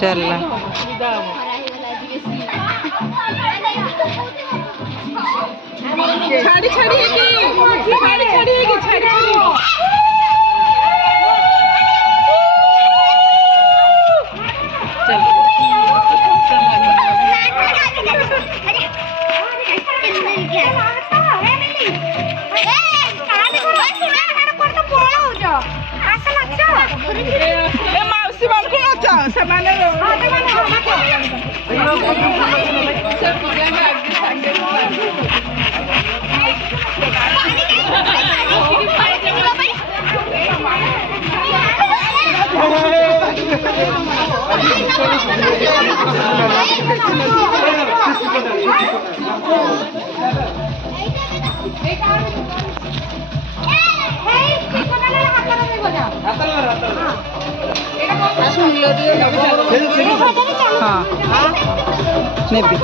ଚାଲିଲା ଛାଡ଼ି ଛାଡ଼ି ହେଇକି ଛାଡ଼ି ଛାଡ଼ି ହେଇକି ଛାଡ଼ି ଛାଡ଼ି ମାଉସୀ ମାନଙ୍କୁ ନଚ ସେମାନେ हाँ नेबी